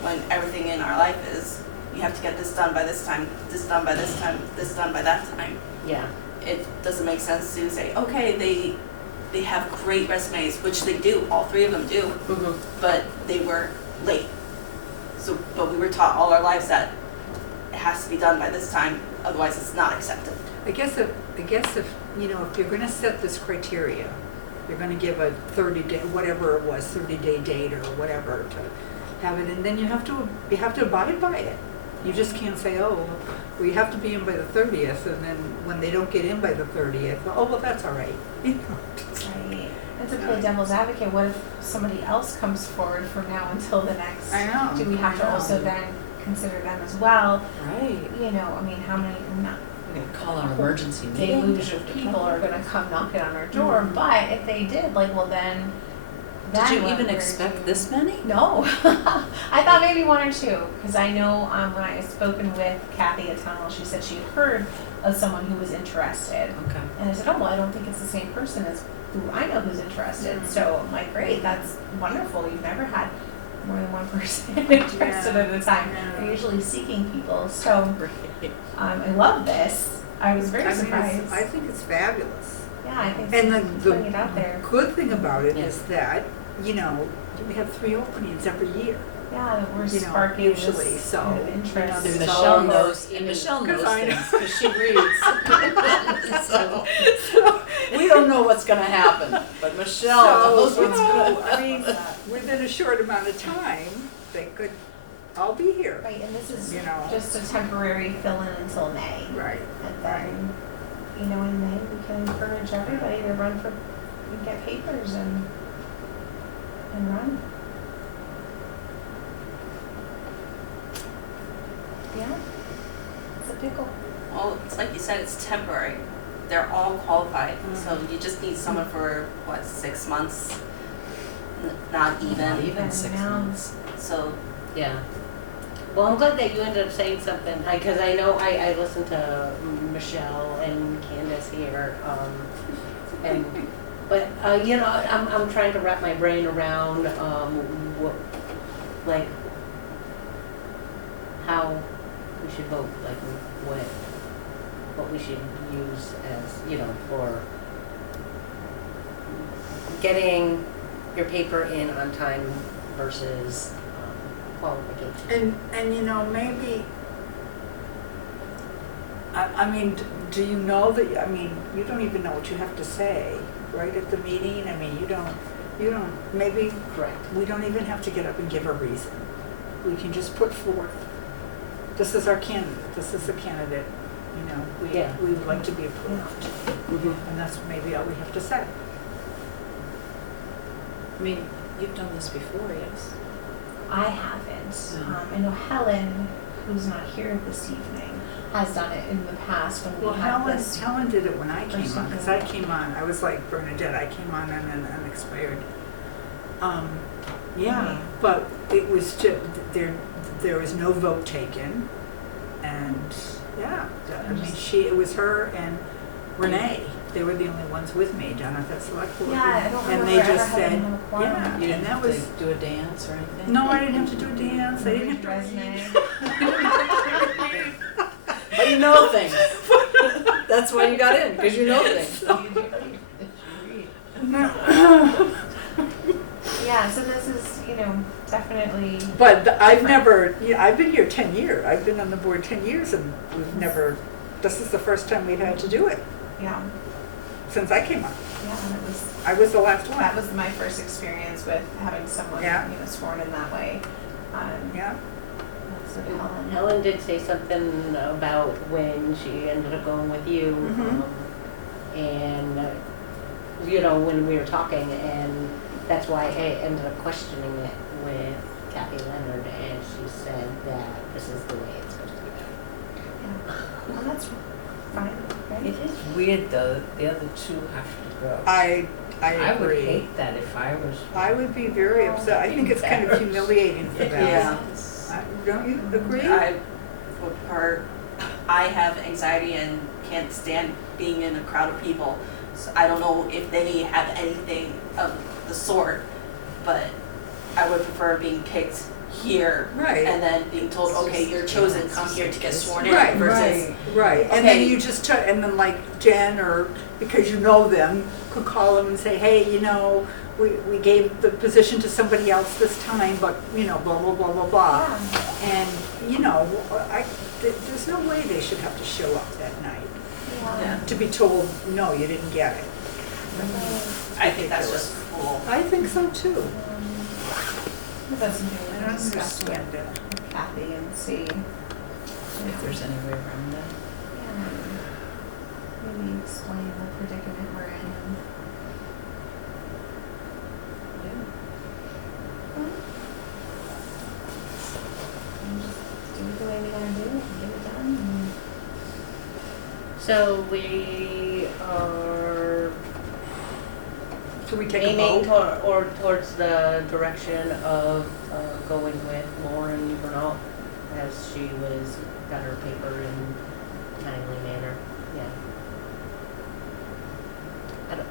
When everything in our life is, you have to get this done by this time, this done by this time, this done by that time. yeah, It doesn't make sense to say, okay, they have great resumes, which they do, all three of them do, but they were late. So, but we were taught all our lives that it has to be done by this time, otherwise it's not accepted. I guess if, you know, if you're gonna set this criteria, you're gonna give a 30-day, whatever it was, 30-day date or whatever to have it, and then you have to abide by it. You just can't say, oh, well, you have to be in by the 30th, and then when they don't get in by the 30th, oh, well, that's all right. You know, just- Right. And to play devil's advocate, what if somebody else comes forward from now until the next? I know. Do we have I to know. also then consider them as well? Right. You know, I mean, how many, not We're gonna call an emergency meeting. deluge of people are gonna come knocking on our door, Mhm. but if they did, like, well then. Did then you what even we're expect doing- this many? No, I thought maybe one or two, because I know when I had spoken with Kathy Attunnell, she said she had heard of someone who was interested. Okay. And I said, oh, well, I don't think it's the same person as who I know who's interested. So I'm like, great, that's wonderful. You've never had more than one person interested at a time. Yeah. They're usually seeking people. So Right. I love this. I was very I mean, surprised. I think it's fabulous. Yeah, I think And so. Putting it out there. good thing about it Yeah. is that, you know, we have 3 openings every year. Yeah, that we're You know, sparking usually, this so, kind of interest. you know, And there's Michelle always- knows, and Michelle knows 'Cause I know. things, because she reads. So, we don't know what's gonna happen, but Michelle knows So, you what's know, gonna I mean, within a short amount of time, they could all be here. Right, and this is You know. just a temporary fill-in until May. Right. And then, you know, in May, we can encourage everybody to run for, and get papers and run. Yeah, it's a pickle. Well, it's like you said, it's temporary. They're all qualified, so Mm-hmm. you just need someone for, what, 6 months? Not Not even, even 6 Yeah. months. so, Yeah. Well, I'm glad that you ended up saying something, because I know I listened to Michelle and Candace here, but you know, I'm trying to wrap my brain around, what, like, how we should vote, like, what we should use as, you know, for getting your paper in on time versus qualification. And you know, maybe, I mean, do you know that, I mean, you don't even know what you have to say, right, at the meeting? I mean, you don't, maybe Correct. we don't even have to get up and give a reason. We can just put forth, this is our candidate, this is the candidate, you know, Yeah. we would like to be approved. And that's maybe all we have to say. I mean, you've done this before, yes? I haven't. I know Helen, who's not here this evening, has done it in the past when we Well, had this. Helen did it when I came First on, because I came on, I was like Bernadette, I came on and then unexpired. Yeah, Okay. but it was just, there was no vote taken, and, yeah, I mean, it was her and Renee, they were the only ones with me down at that select board. Yeah, I don't And remember they ever just having said, a quorum. yeah, You and didn't that have was, to do a dance or anything? no, I didn't have to do a dance, I didn't have to Resume. But you know things. That's why you got in, because you know things. Yeah, so this is, you know, definitely. But I've never, I've been here 10 years, I've been on the board 10 years and we've never, this is the first time we've had to do it Yeah, since I came on. yeah, and it was, I was the last one. that was my first experience with having someone, Yeah. you know, sworn in that way. Yeah, That's what Helen. Helen did say something about when she ended up going with you, and you know, when we were talking, and that's why I ended up questioning it with Kathy Leonard, and she said that this is the way it's supposed to be done. Yeah, well, that's fine, right? It is weird though, the other two have to go. I I would agree. hate that if I was. I would be very upset. I think it's kind of humiliating for them. Yeah. Don't you agree? I would prefer, I have anxiety and can't stand being in a crowd of people. So I don't know if they have anything of the sort, but I would prefer being picked here Right. and then being told, okay, you're chosen, come here to get sworn in Right, versus, right. And then okay. you just, and then like Jen, or because you know them, could call them and say, hey, you know, we gave the position to somebody else this time, but, you know, blah, blah, blah, blah, blah. Yeah. And, you know, there's no way they should have to show up that night yeah. to be told, no, you didn't get it. I think that's just cool. I think so too. That's something I we don't can discuss with understand it. Kathy and see. if there's any way around that. Yeah, maybe explain the predicament we're in. And just do it the way we gotta do it and get it done. So we are Should we take a aiming vote? towards the direction of going with Lauren Bernal as she got her paper in timely manner. Yeah. I don't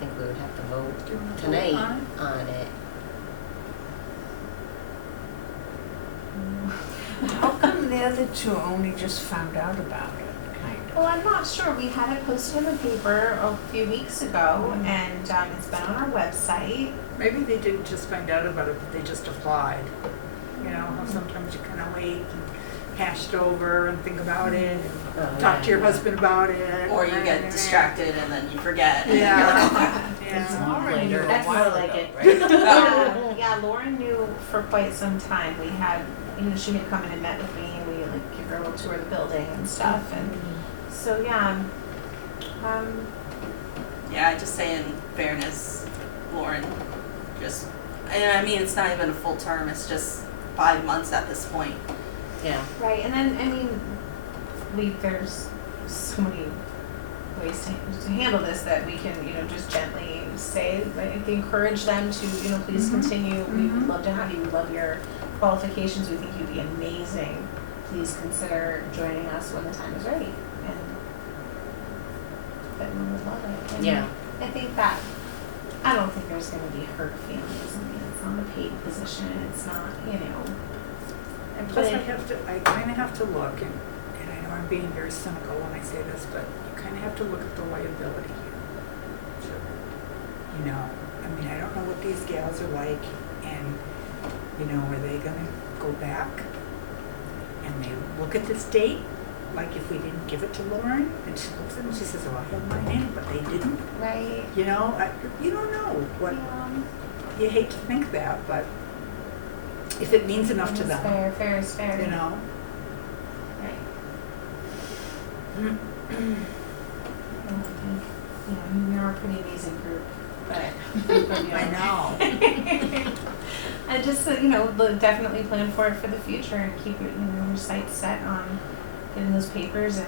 think we would have to vote Do you wanna vote tonight on it? on it. How come the other two only just found out about it, kind of? Well, I'm not sure. We had it posted in the paper a few weeks ago, and it's been on our website. Maybe they didn't just find out about it, but they just applied. You know, how sometimes you kind of wait and hash it over and think about it and Oh, talk yeah, to your yeah. husband about it. Or you get distracted and then you forget. And Yeah. you're like, oh, Yeah. Lauren Later. knew a That's while more like ago, it. right? Yeah, Lauren knew for quite some time. We had, she had come in and met with me, and we like give her a little tour of the building and stuff, and so yeah. yeah, I just say in fairness, Lauren, and I mean, it's not even a full term, it's just 5 months at this point. Yeah. Right, and then I mean, there's so many ways to handle this that we can, just gently say, like, encourage them to, please continue. We would love to have you. We love your qualifications. We think you'd be amazing. Please consider joining us when the time is right. And everyone would love it. And Yeah. I think that, I don't think there's going to be hurt feelings. I mean, it's not a paid position. It's not, And plus, I kind of have to look, and I know I'm being very cynical when I say this, but you kind of have to look at the liability here. So, I mean, I don't know what these gals are like, and, are they gonna go back? And they look at this date, like if we didn't give it to Lauren, and she looks at it and she says, oh, I have mine in, but they didn't. right. You don't know what, you hate to think that, but if it means enough to It's them, fair is fair. Right. We are a pretty amazing group, but I know. and just definitely plan for it for the future and keep your your sights set on getting those papers and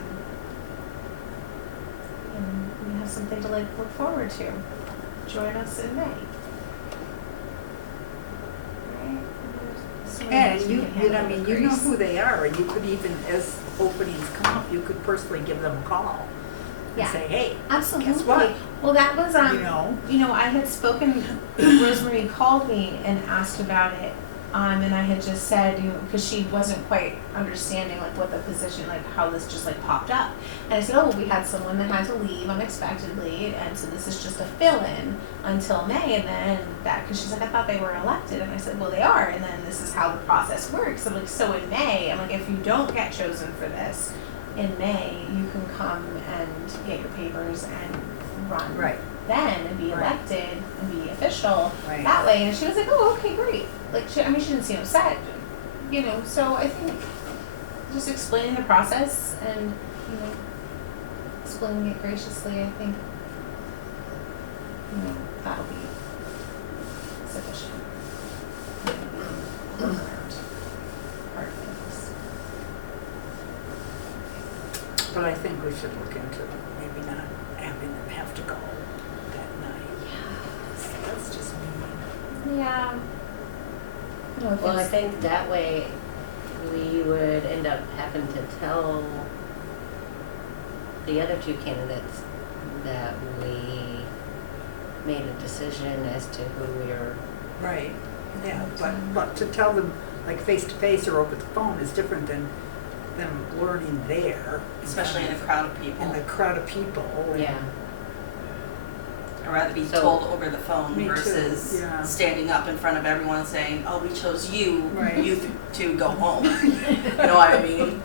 we have something to look forward to. Join us in May. Right? So many And things we you can handle know with grace. who they are, and you could even, as openings come up, you could personally give them a call and Yeah. say, hey, Absolutely. guess what? Well, that was I had spoken. Rosemary called me and asked about it, and I had just said, because she wasn't quite understanding what the position, how this just popped up, and I said, oh, well, we had someone that had to leave unexpectedly, and so this is just a fill-in until May, and then because she's like, I thought they were elected, and I said, well, they are, and then this is how the process works. I'm like, so in May, I'm like, if you don't get chosen for this, in May, you can come and get your papers and run Right. then and be Right. elected and be official Right. that way. And she was like, oh, okay, great. She didn't seem upset, so I think just explaining the process and, explaining it graciously, I think, that'll be sufficient. Learned part of things. But I think we should look into maybe not having them have to go that night. So that's just me. Yeah. No Well, I offense. think that way we would end up having to tell the other two candidates that we made a decision as to who we are. Right. Yeah, but to tell them face to face or over the phone is different than them learning there. Especially in a crowd of people. In a crowd of people. and- Yeah. I'd rather be So- told over the phone Me too, versus yeah. standing up in front of everyone and saying, oh, we chose you, Right. to go home. You know what I mean?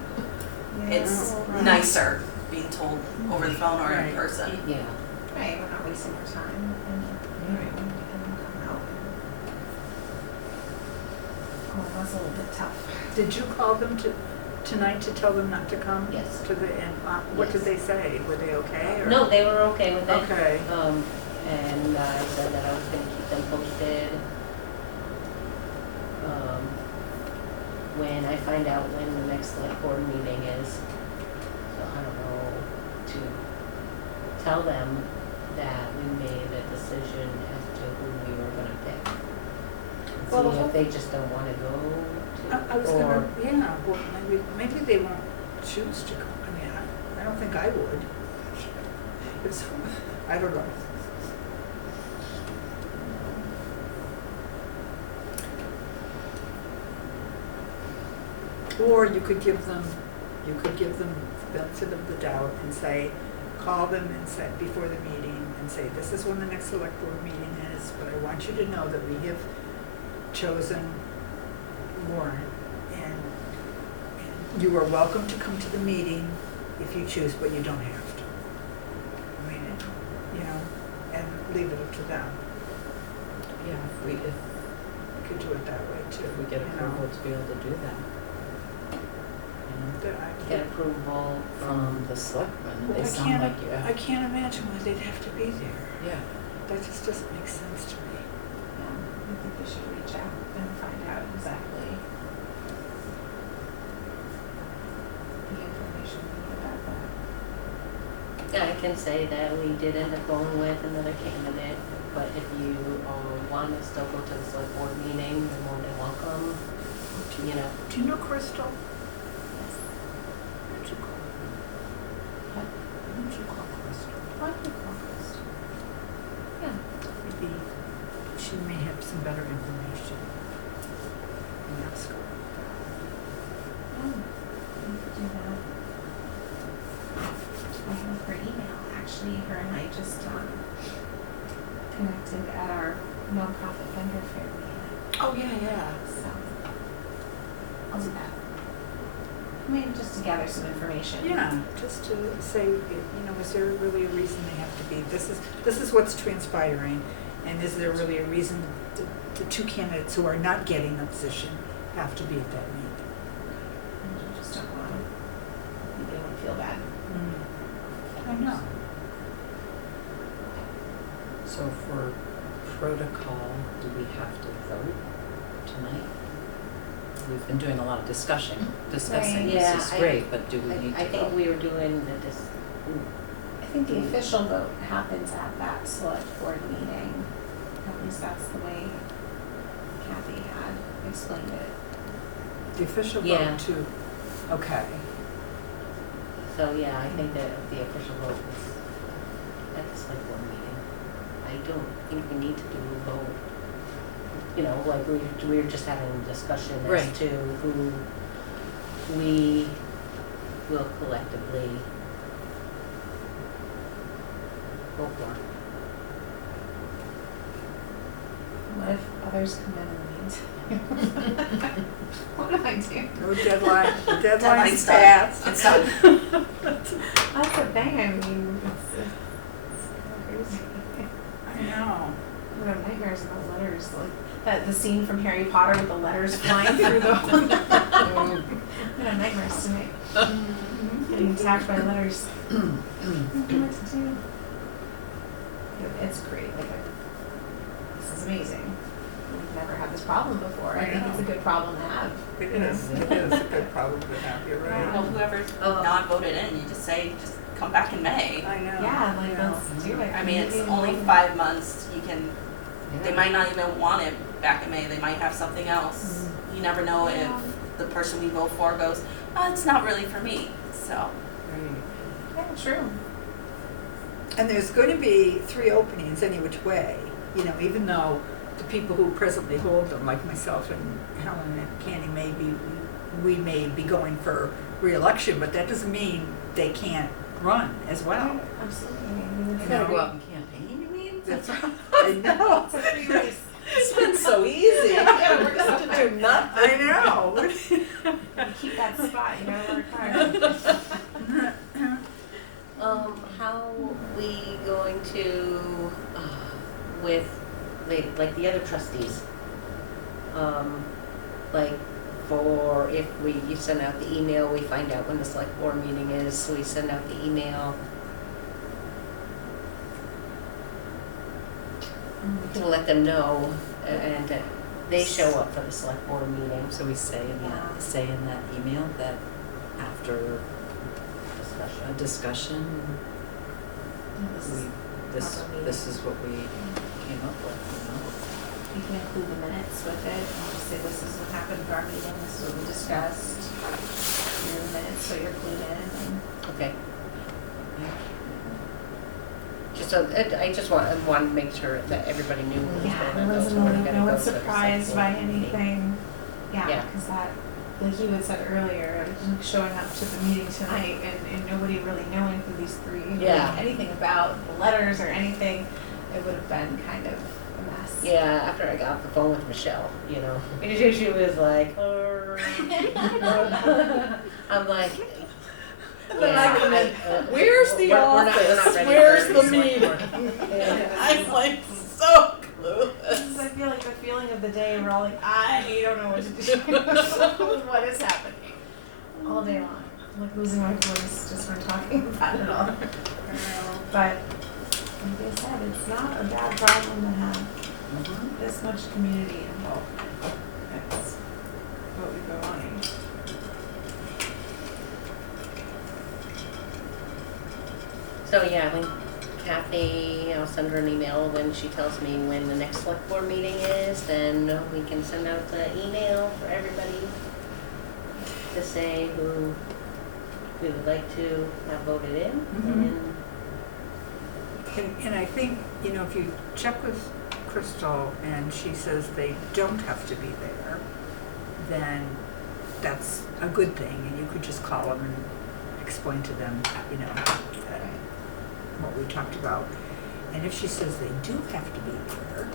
Yeah. It's Right. nicer being told over the phone or Right. in person. Yeah. Right, we're not wasting our time and come out. Oh, that's a little bit tough. Did you call them tonight to tell them not to come? Yes. To the, and what did Yes. they say? Were they okay? Or? No, they were okay with it. Okay. And I said that I was gonna keep them posted. When I find out when the next select board meeting is. So I don't know, to tell them that we made a decision as to who we were gonna pick. And Well, the see whole- if they just don't wanna go to, I was or, gonna, yeah, well, maybe they won't choose to come. I mean, I don't think I would. It's, I don't know. Or you could give them the benefit of the doubt and say, call them and say, before the meeting, and say, this is when the next select board meeting is, but I want you to know that we have chosen Warren, and you are welcome to come to the meeting if you choose, but you don't have to. I mean, and leave it up to them. Yeah, if we You could do it that way too. if we get you know. approval to be able to do that. You know, That I- get approval from the selectmen, Well, they I sound can't- like you have. I can't imagine why they'd have to be there. Yeah. That just doesn't make sense to me. Yeah, I think we should reach out and find out exactly the information we need about that. Yeah, I can say that we did end up going with another candidate, but if you want to still go to the select board meeting, you're more than welcome, you know. Do you know Crystal? Why don't you call her? What? Why don't you call Crystal? Why don't we call Kristen? Yeah. Maybe she may have some better information. And ask her. Oh, we could do that. I have her email, actually, her and I just, connected at our nonprofit vendor fair meeting, Oh, yeah. so I'll do that. Maybe just to gather some information. Yeah, just to say, is there really a reason they have to be, this is what's transpiring, and is there really a reason the two candidates who are not getting the position have to be at that meeting? And I just don't want anyone to feel bad. I know. So for protocol, do we have to vote tonight? We've been doing a lot of discussing, Right. Yeah, this is I- great, but do we need I to think vote? we were doing I think the official vote happens at that select board meeting. At least that's the way Kathy had explained it. The official Yeah. vote to, okay. so yeah, I think that the official vote was at the select board meeting. I don't think we need to do a vote. You know, like we were just having a discussion Right. as to who we will collectively vote for. What if others come in the meantime? What do I do? No deadline, the deadline's Deadline's done. passed. It's done. That's the thing, I mean, it's crazy. I know. I have nightmares about letters, like the scene from Harry Potter with the letters flying through the window. I have nightmares tonight. Getting attacked by letters. I don't know what to do. It's great. This is amazing. We've never had this problem before. I think it's a good problem to have. It is a good problem to have, you're right. Well, whoever's not voted in, you just say, just come back in May. I know. Yeah, I like know. let's do it. I mean, it's Maybe only we'll- 5 months, you can, they Yeah. might not even want it back in May, they might have something else. You never know if Yeah. the person we vote for goes, it's not really for me, so. Right. Yeah, true. And there's going to be 3 openings any which way, even though the people who presently hold them, like myself and Helen and Candy, we may be going for re-election, but that doesn't mean they can't run as well. Absolutely. I mean, You gotta go out and campaign, you mean? That's right. I know. It's a free race. It's been so easy. Yeah, we're just to do nothing. I know. Gotta keep that spot, you gotta work hard. How we going to, with, like the other trustees? Like, for if we send out the email, we find out when the select board meeting is, so we send out the email. To let them know, and they show up for the select board meeting. So we say in that email that after a discussion, this is what we came up with, you know? You can include the minutes with it, and just say this is what happened for our meeting, this is what we discussed. Here are the minutes, so you're clued in, and Okay. Just so, I just wanted to make sure that everybody knew what was going on. no So we're gonna no go one's to the surprised select by board meeting. anything. Yeah. Yeah, because that, like you had said earlier, showing up to the meeting tonight and nobody really knowing who these three, Yeah. anything about the letters or anything, it would have been kind of a mess. Yeah, after I got off the phone with Michelle, you know, she was like, I'm like, Where's the office? Where's the meeting? I'm like so clueless. I feel like the feeling of the day we're all like, I don't know what to do. What is happening? All day long. I'm like losing my voice just from talking about it all. But like I said, it's not a bad problem to have this much community involved. That's what we go on. so yeah, when Kathy, I'll send her an email when she tells me when the next select board meeting is, then we can send out the email for everybody to say who we would like to have voted in. Mhm. And I think, you know, if you check with Crystal and she says they don't have to be there, then that's a good thing, and you could just call them and explain to them, you know, what we talked about. And if she says they do have to be there,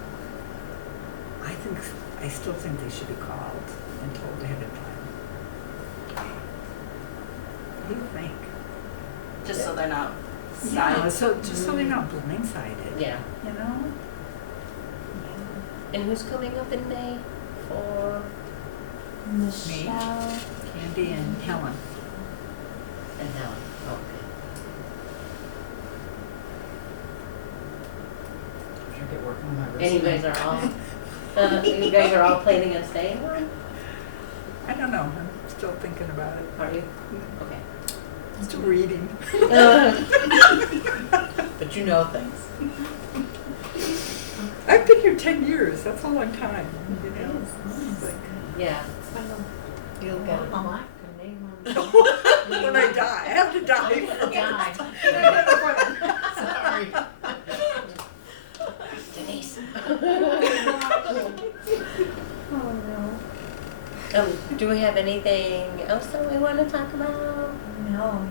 I still think they should be called and told ahead of time. What do you think? Just so they're not Yeah, side. so just so they're not blindsided, Yeah. you know? And who's coming up in May for Michelle. Candy and Helen. and Helen? Okay. Should get working on my And you resume. you guys are all planning on staying on? I don't know, I'm still thinking about it. Are you? Okay. Still reading. But you know things. I've been here 10 years, that's a long time, you know? It's like, Yeah. You'll get it. Oh, I can name them. when I die, I have to die first. Sorry. Denise. Oh no. Do we have anything else that we want to talk about? No.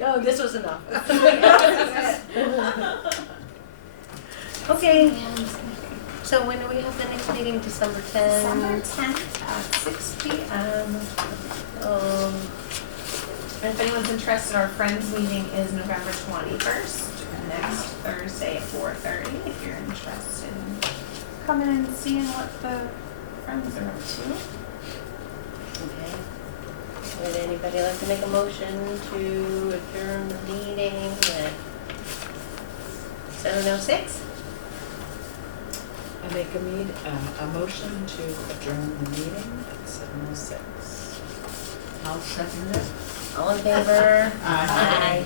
No, this was enough. Okay, so when do we have the next meeting? December 10th? December 10th at 6 p.m. And if anyone's interested, our Friends meeting is November 21st, next Thursday at 4:30, if you're interested in coming and seeing what the Friends are up to. Okay. Would anybody like to make a motion to adjourn the meeting at 7:06? I make a motion to adjourn the meeting at 7:06. I'll second it. All in favor? Aye. Aye.